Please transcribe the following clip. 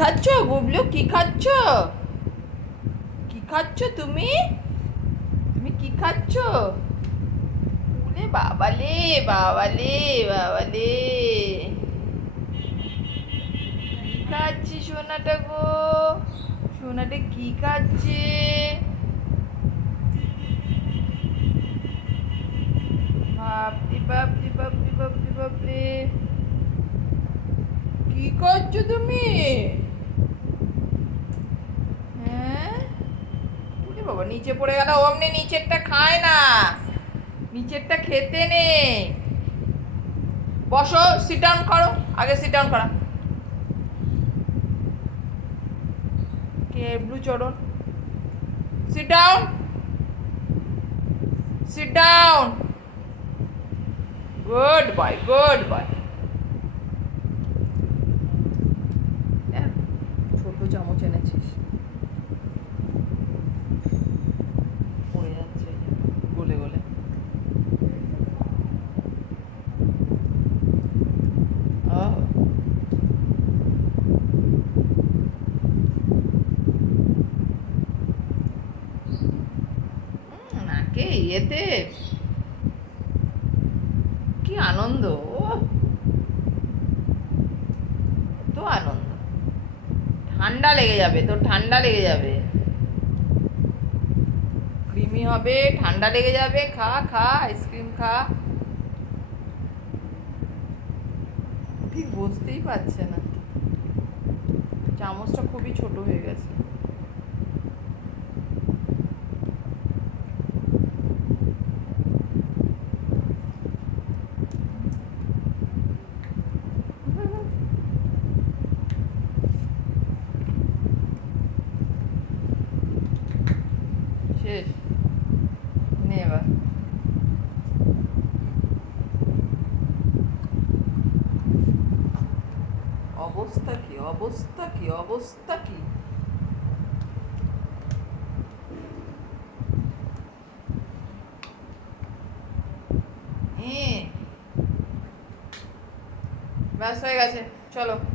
খাচ্ছ গুবলু কি খাচ্ছ? কি খাচ্ছ তুমি? তুমি কি খাচ্ছ? ওরে বাবালে বাবালে বাবালে। কি খাচ্ছি সোনাটা গো? সোনাটা কি খাচ্ছে? বাপরে বাপরে বাপরে বাপরে বাপরে। কি করছ তুমি হ্যাঁ ওরে বাবা নিচে পড়ে গেল, অমনি নিচেরটা খায় না। নিচেরটা খেতে নেই। বসো সিট ডাউন করো। আগে সিট ডাউন করা। কে, Blue চড়ন sit down sit down good boy good boy ছোট চামচ এনেছিস পড়ে যাচ্ছে এই যে, গলে গলে আহ। নাকে ইয়েতে? কি আনন্দ তো আনন্দ। ঠান্ডা লেগে যাবে, তোর ঠান্ডা লেগে যাবে। ক্রিমি হবে, ঠান্ডা লেগে যাবে, খা খা, আইসক্রিম খা। ঠিক বুঝতেই পারছে না। চামচটা খুবই ছোট হয়ে গেছে। শেষ নে এবার অবস্থা কি অবস্থা কি অবস্থা কি ব্যাস হয়ে গেছে চলো